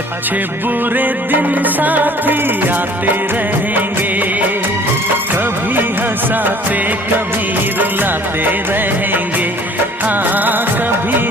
अच्छे बुरे दिन साथी आते रहेंगे, कभी हंसाते कभी रुलाते रहेंगे, हाँ कभी